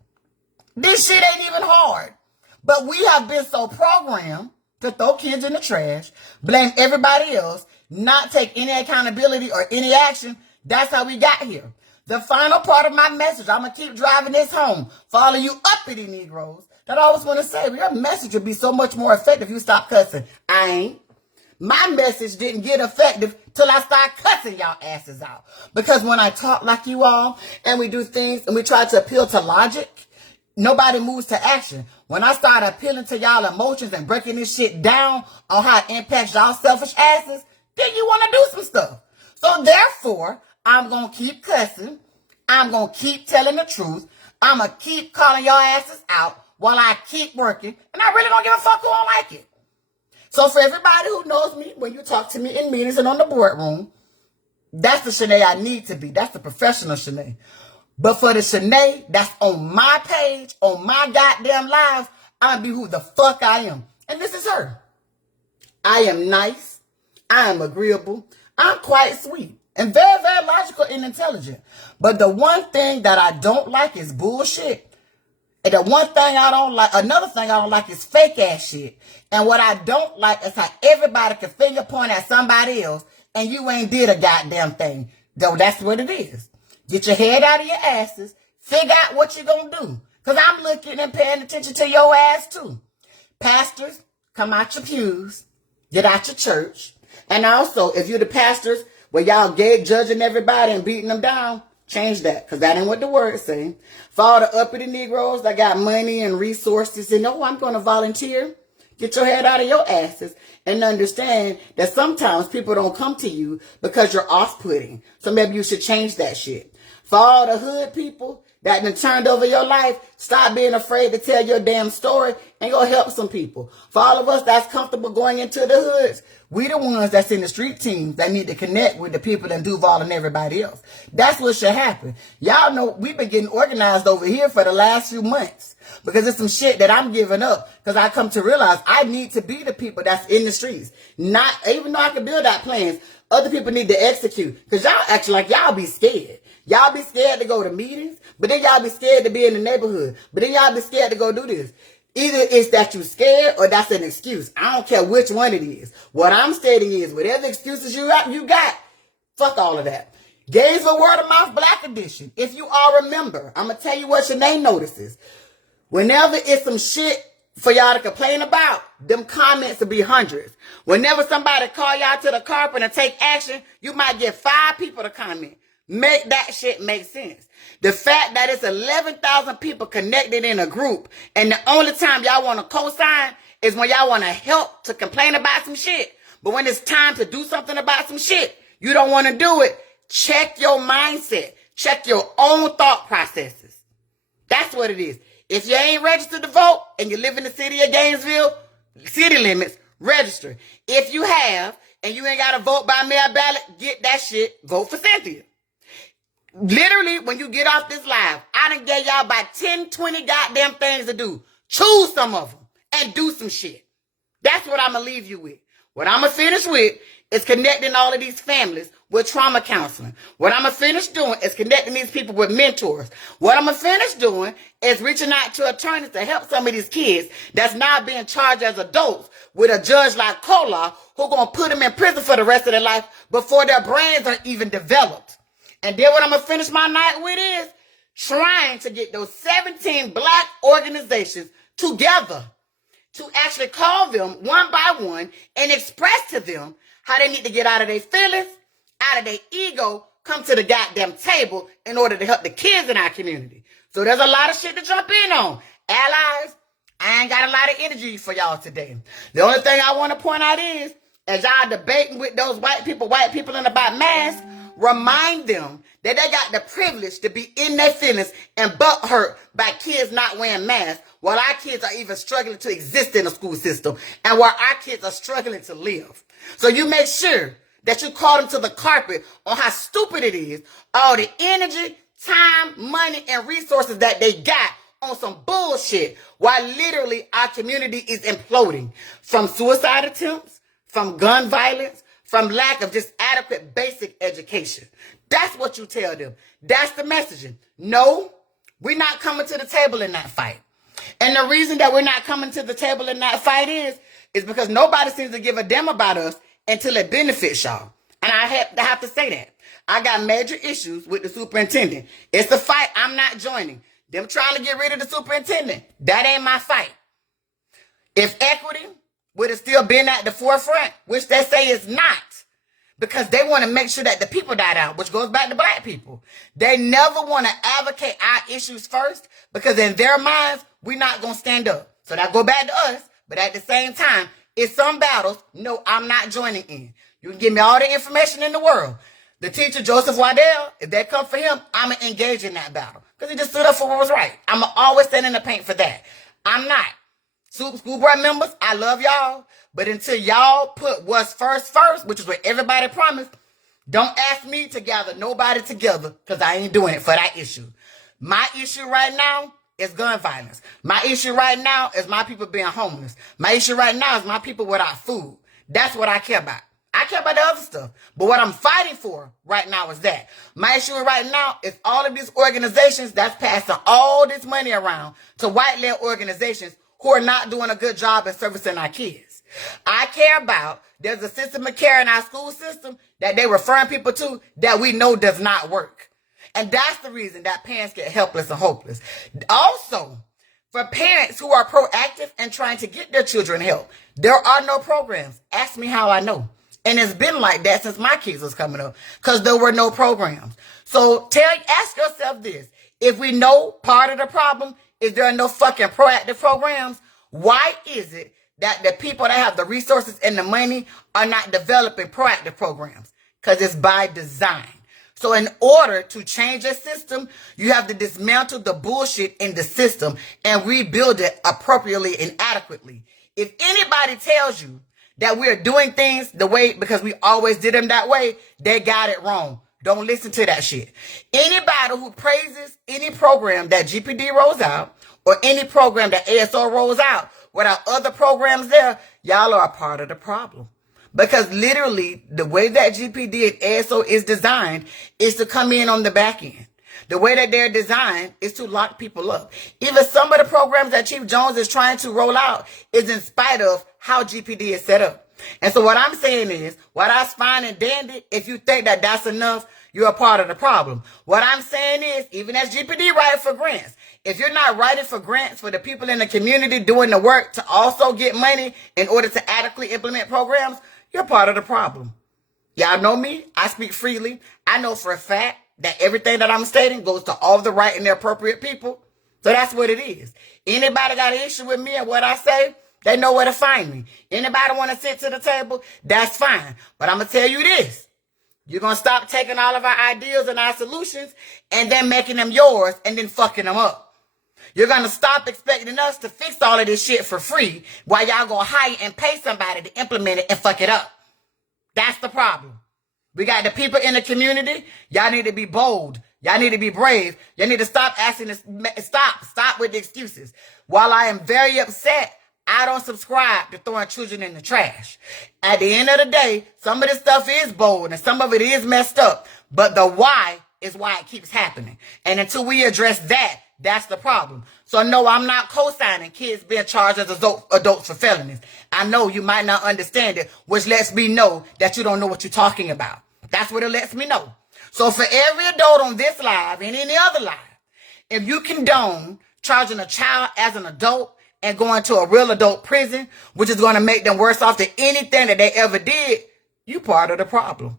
This shit ain't even hard. But we have been so programmed to throw kids in the trash, blame everybody else, not take any accountability or any action. That's how we got here. The final part of my message, I'm going to keep driving this home for all of you uppity Negroes that I always want to say, your message would be so much more effective if you stop cussing. I ain't. My message didn't get effective till I start cussing y'all asses out. Because when I talk like you all and we do things and we try to appeal to logic, nobody moves to action. When I start appealing to y'all emotions and breaking this shit down on how it impacts y'all selfish asses, then you want to do some stuff. So therefore, I'm going to keep cussing. I'm going to keep telling the truth. I'm going to keep calling y'all asses out while I keep working. And I really don't give a fuck who don't like it. So for everybody who knows me, when you talk to me in meetings and on the boardroom, that's the Shanae I need to be. That's the professional Shanae. But for the Shanae that's on my page, on my goddamn live, I'm going to be who the fuck I am. And this is her. I am nice. I am agreeable. I'm quite sweet. And very, very logical and intelligent. But the one thing that I don't like is bullshit. And the one thing I don't like, another thing I don't like is fake ass shit. And what I don't like is how everybody can finger point at somebody else and you ain't did a goddamn thing. Though that's what it is. Get your head out of your asses. Figure out what you're going to do. Because I'm looking and paying attention to your ass too. Pastors, come out your pews. Get out your church. And also, if you're the pastors where y'all gay judging everybody and beating them down, change that, because that ain't what the word say. For all the uppity Negroes that got money and resources and, oh, I'm going to volunteer. Get your head out of your asses and understand that sometimes people don't come to you because you're off-putting. So maybe you should change that shit. For all the hood people that done turned over your life, stop being afraid to tell your damn story and go help some people. For all of us that's comfortable going into the hoods, we the ones that's in the street teams that need to connect with the people in Duval and everybody else. That's what should happen. Y'all know we've been getting organized over here for the last few months because it's some shit that I'm giving up because I come to realize I need to be the people that's in the streets. Not, even though I can build out plans, other people need to execute because y'all act like y'all be scared. Y'all be scared to go to meetings, but then y'all be scared to be in the neighborhood. But then y'all be scared to go do this. Either it's that you scared or that's an excuse. I don't care which one it is. What I'm stating is, whatever excuses you got, fuck all of that. Gainesville Word of Mouth Black Edition. If you all remember, I'm going to tell you what Shanae notices. Whenever it's some shit for y'all to complain about, them comments will be hundreds. Whenever somebody call y'all to the carpet and take action, you might get 5 people to comment. Make that shit make sense. The fact that it's 11,000 people connected in a group and the only time y'all want to co-sign is when y'all want to help to complain about some shit. But when it's time to do something about some shit, you don't want to do it. Check your mindset. Check your own thought processes. That's what it is. If you ain't registered to vote and you live in the city of Gainesville, city limits, register. If you have and you ain't got to vote by mail ballot, get that shit. Vote for Cynthia. Literally, when you get off this live, I done gave y'all about 10, 20 goddamn things to do. Choose some of them and do some shit. That's what I'm going to leave you with. What I'm going to finish with is connecting all of these families with trauma counseling. What I'm going to finish doing is connecting these people with mentors. What I'm going to finish doing is reaching out to attorneys to help some of these kids that's now being charged as adults with a judge like Kola who going to put them in prison for the rest of their life before their brains are even developed. And then what I'm going to finish my night with is trying to get those 17 black organizations together to actually call them one by one and express to them how they need to get out of their feelings, out of their ego, come to the goddamn table in order to help the kids in our community. So there's a lot of shit to jump in on. Allies, I ain't got a lot of energy for y'all today. The only thing I want to point out is, as y'all debating with those white people in about masks, remind them that they got the privilege to be in their feelings and butt hurt by kids not wearing masks while our kids are even struggling to exist in the school system and while our kids are struggling to live. So you make sure that you call them to the carpet on how stupid it is, all the energy, time, money, and resources that they got on some bullshit while literally our community is imploding from suicide attempts, from gun violence, from lack of just adequate basic education. That's what you tell them. That's the messaging. No, we're not coming to the table in that fight. And the reason that we're not coming to the table in that fight is because nobody seems to give a damn about us until it benefits y'all. And I have to say that. I got major issues with the superintendent. It's the fight I'm not joining. Them trying to get rid of the superintendent, that ain't my fight. If equity would have still been at the forefront, which they say is not, because they want to make sure that the people die out, which goes back to black people. They never want to advocate our issues first because in their minds, we're not going to stand up. So that go back to us, but at the same time, it's some battles, no, I'm not joining in. You can give me all the information in the world. The teacher, Joseph Waddell, if that come for him, I'm going to engage in that battle because he just stood up for what was right. I'm going to always stand in the paint for that. I'm not. School board members, I love y'all. But until y'all put what's first, which is what everybody promised, don't ask me to gather nobody together because I ain't doing it for that issue. My issue right now is gun violence. My issue right now is my people being homeless. My issue right now is my people without food. That's what I care about. I care about the other stuff. But what I'm fighting for right now is that. My issue right now is all of these organizations that's passing all this money around to white-led organizations who are not doing a good job in servicing our kids. I care about there's a system of care in our school system that they referring people to that we know does not work. And that's the reason that parents get helpless and hopeless. Also, for parents who are proactive and trying to get their children help, there are no programs. Ask me how I know. And it's been like that since my kids was coming up because there were no programs. So ask yourself this. If we know part of the problem is there are no fucking proactive programs, why is it that the people that have the resources and the money are not developing proactive programs because it's by design. So in order to change a system, you have to dismantle the bullshit in the system and rebuild it appropriately and adequately. If anybody tells you that we're doing things the way because we always did them that way, they got it wrong. Don't listen to that shit. Anybody who praises any program that GPD rolls out or any program that ASO rolls out without other programs there, y'all are a part of the problem. Because literally, the way that GPD and ASO is designed is to come in on the back end. The way that they're designed is to lock people up. Even some of the programs that Chief Jones is trying to roll out is in spite of how GPD is set up. And so what I'm saying is, while that's fine and dandy, if you think that that's enough, you're a part of the problem. What I'm saying is, even as GPD writing for grants, if you're not writing for grants for the people in the community doing the work to also get money in order to adequately implement programs, you're part of the problem. Y'all know me. I speak freely. I know for a fact that everything that I'm stating goes to all the right and the appropriate people. So that's what it is. Anybody got an issue with me and what I say, they know where to find me. Anybody want to sit to the table, that's fine. But I'm going to tell you this. You're going to stop taking all of our ideas and our solutions and then making them yours and then fucking them up. You're going to stop expecting us to fix all of this shit for free while y'all going to hire and pay somebody to implement it and fuck it up. That's the problem. We got the people in the community. Y'all need to be bold. Y'all need to be brave. Y'all need to stop asking us. Stop with the excuses. While I am very upset, I don't subscribe to throwing children in the trash. At the end of the day, some of this stuff is bold and some of it is messed up. But the why is why it keeps happening. And until we address that, that's the problem. So no, I'm not co-signing kids being charged as adults for felonies. I know you might not understand it, which lets me know that you don't know what you're talking about. That's what it lets me know. So for every adult on this live and any other live, if you condone charging a child as an adult and going to a real adult prison, which is going to make them worse off than anything that they ever did, you part of the problem.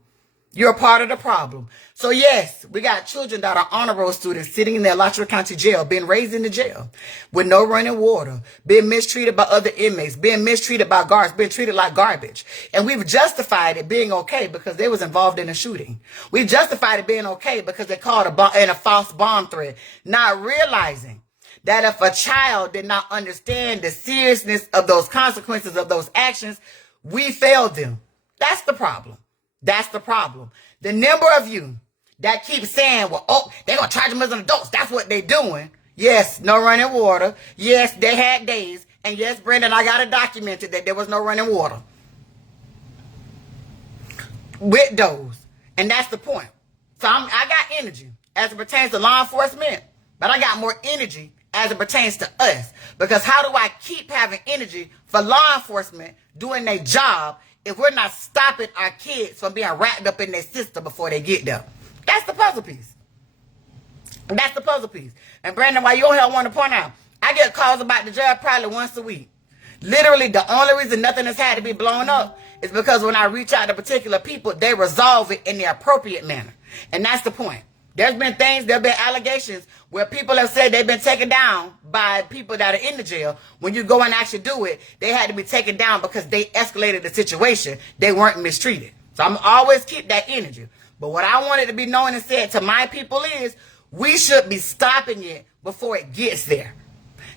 You're a part of the problem. So yes, we got children that are honor roll students sitting in their Alachua County jail, being raised in the jail with no running water, being mistreated by other inmates, being mistreated by guards, being treated like garbage. And we've justified it being okay because they was involved in a shooting. We've justified it being okay because they called a false bomb threat, not realizing that if a child did not understand the seriousness of those consequences of those actions, we failed them. That's the problem. That's the problem. The number of you that keep saying, well, oh, they're going to charge them as adults. That's what they're doing. Yes, no running water. Yes, they had days. And yes, Brendan, I got it documented that there was no running water with those. And that's the point. So I got energy as it pertains to law enforcement, but I got more energy as it pertains to us. Because how do I keep having energy for law enforcement doing their job if we're not stopping our kids from being wrapped up in their system before they get there? That's the puzzle piece. That's the puzzle piece. And Brandon, while you're here, I want to point out, I get calls about the jail probably once a week. Literally, the only reason nothing has had to be blown up is because when I reach out to particular people, they resolve it in the appropriate manner. And that's the point. There's been allegations where people have said they've been taken down by people that are in the jail. When you go and actually do it, they had to be taken down because they escalated the situation. They weren't mistreated. So I'm always keep that energy. But what I wanted to be known and said to my people is, we should be stopping it before it gets there.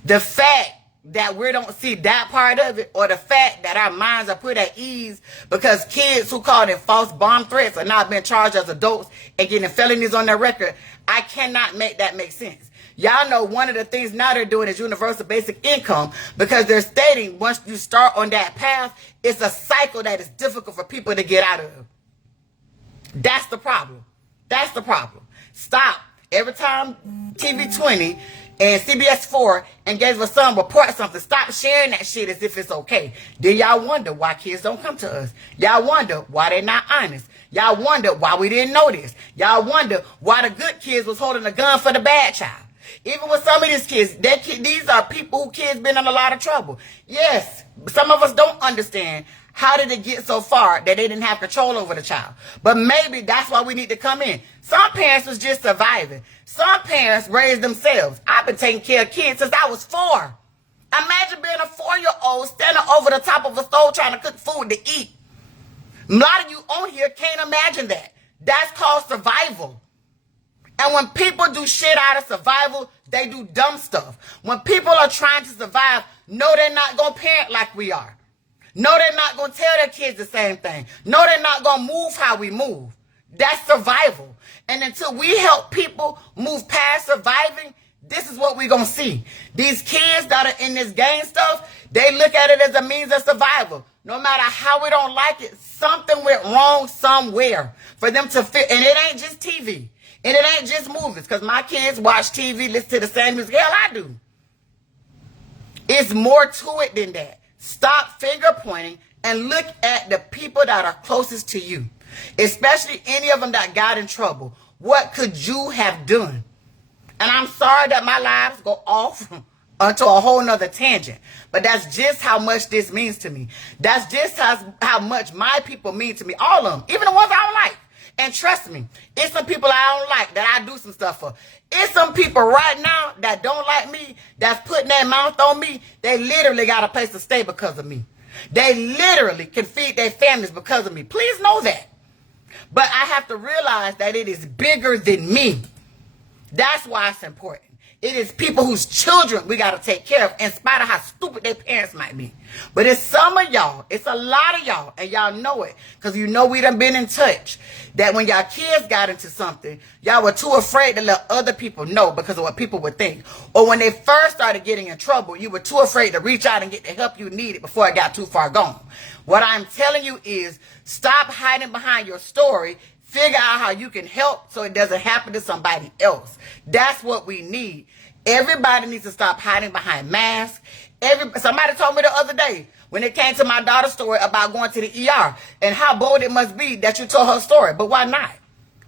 The fact that we don't see that part of it, or the fact that our minds are put at ease because kids who called in false bomb threats are now being charged as adults and getting felonies on their record, I cannot make that make sense. Y'all know one of the things now they're doing is universal basic income, because they're stating once you start on that path, it's a cycle that is difficult for people to get out of. That's the problem. That's the problem. Stop. Every time TV 20 and CBS 4 and Gave Us Some report something, stop sharing that shit as if it's okay. Then y'all wonder why kids don't come to us. Y'all wonder why they're not honest. Y'all wonder why we didn't know this. Y'all wonder why the good kids was holding a gun for the bad child. Even with some of these kids, these are people who kids been in a lot of trouble. Yes, some of us don't understand how did it get so far that they didn't have control over the child. But maybe that's why we need to come in. Some parents was just surviving. Some parents raised themselves. I've been taking care of kids since I was 4. Imagine being a 4-year-old standing over the top of a stove trying to cook food to eat. A lot of you on here can't imagine that. That's called survival. And when people do shit out of survival, they do dumb stuff. When people are trying to survive, no, they're not going to parent like we are. No, they're not going to tell their kids the same thing. No, they're not going to move how we move. That's survival. And until we help people move past surviving, this is what we're going to see. These kids that are in this gang stuff, they look at it as a means of survival. No matter how we don't like it, something went wrong somewhere for them to fit. And it ain't just TV. And it ain't just movies. Because my kids watch TV, listen to the same music. Hell, I do. It's more to it than that. Stop finger pointing and look at the people that are closest to you. Especially any of them that got in trouble. What could you have done? And I'm sorry that my lives go off onto a whole nother tangent. But that's just how much this means to me. That's just how much my people mean to me. All of them. Even the ones I don't like. And trust me, it's some people I don't like that I do some stuff for. It's some people right now that don't like me, that's putting their mouth on me. They literally got a place to stay because of me. They literally can feed their families because of me. Please know that. But I have to realize that it is bigger than me. That's why it's important. It is people whose children we got to take care of in spite of how stupid their parents might be. But it's some of y'all, it's a lot of y'all, and y'all know it because you know we done been in touch, that when y'all kids got into something, y'all were too afraid to let other people know because of what people would think. Or when they first started getting in trouble, you were too afraid to reach out and get the help you needed before it got too far gone. What I'm telling you is stop hiding behind your story. Figure out how you can help so it doesn't happen to somebody else. That's what we need. Everybody needs to stop hiding behind masks. Somebody told me the other day when it came to my daughter's story about going to the ER and how bold it must be that you told her story. But why not?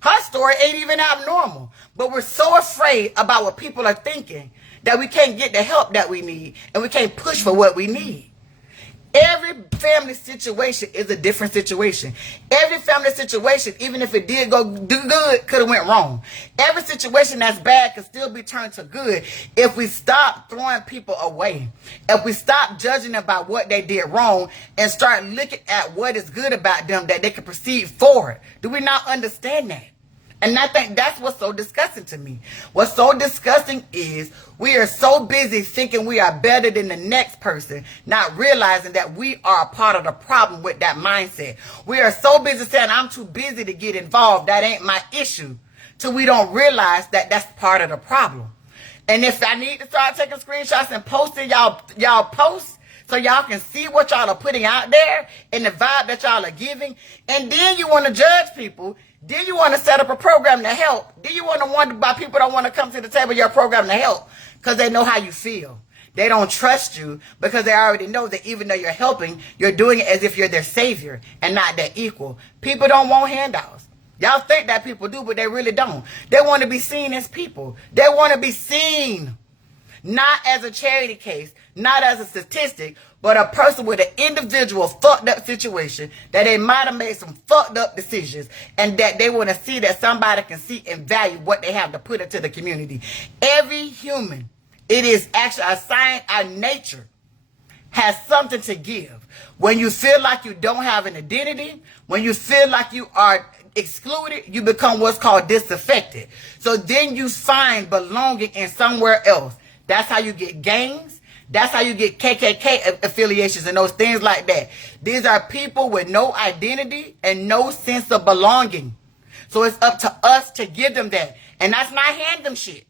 Her story ain't even abnormal. But we're so afraid about what people are thinking that we can't get the help that we need and we can't push for what we need. Every family situation is a different situation. Every family situation, even if it did do good, could have went wrong. Every situation that's bad can still be turned to good if we stop throwing people away. If we stop judging about what they did wrong and start looking at what is good about them that they can proceed forward. Do we not understand that? And I think that's what's so disgusting to me. What's so disgusting is we are so busy thinking we are better than the next person, not realizing that we are a part of the problem with that mindset. We are so busy saying, I'm too busy to get involved. That ain't my issue. Till we don't realize that that's part of the problem. And if I need to start taking screenshots and posting y'all posts, so y'all can see what y'all are putting out there and the vibe that y'all are giving, and then you want to judge people. Then you want to set up a program to help. Then you want to wonder why people don't want to come to the table of your program to help because they know how you feel. They don't trust you because they already know that even though you're helping, you're doing it as if you're their savior and not their equal. People don't want handouts. Y'all think that people do, but they really don't. They want to be seen as people. They want to be seen not as a charity case, not as a statistic, but a person with an individual fucked up situation that they might have made some fucked up decisions and that they want to see that somebody can see and value what they have to put into the community. Every human, it is actually a sign, our nature has something to give. When you feel like you don't have an identity, when you feel like you are excluded, you become what's called disaffected. So then you find belonging in somewhere else. That's how you get gangs. That's how you get KKK affiliations and those things like that. These are people with no identity and no sense of belonging. So it's up to us to give them that. And that's not hand them shit.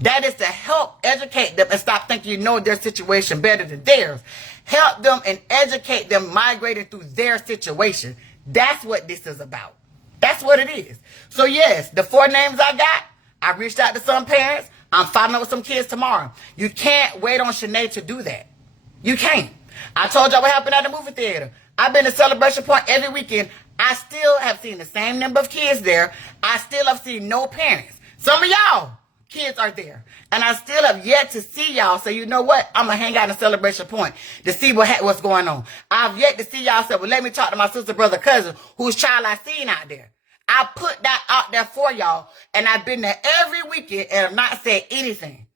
That is to help educate them and stop thinking you know their situation better than theirs. Help them and educate them migrating through their situation. That's what this is about. That's what it is. So yes, the 4 names I got, I reached out to some parents. I'm following up with some kids tomorrow. You can't wait on Shanae to do that. You can't. I told y'all what happened at the movie theater. I've been to Celebration Point every weekend. I still have seen the same number of kids there. I still have seen no parents. Some of y'all kids are there. And I still have yet to see y'all. So you know what? I'm going to hang out in Celebration Point to see what's going on. I've yet to see y'all say, well, let me talk to my sister, brother, cousin, whose child I seen out there. I put that out there for y'all, and I've been there every weekend and have not said anything.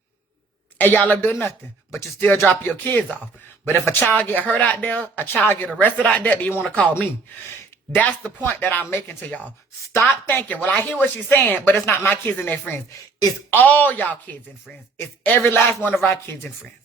and y'all have done nothing, but you still drop your kids off. But if a child get hurt out there, a child get arrested out there, then you want to call me. That's the point that I'm making to y'all. Stop thinking, well, I hear what she's saying, but it's not my kids and their friends. It's all y'all kids and friends. It's every last one of our kids and friends.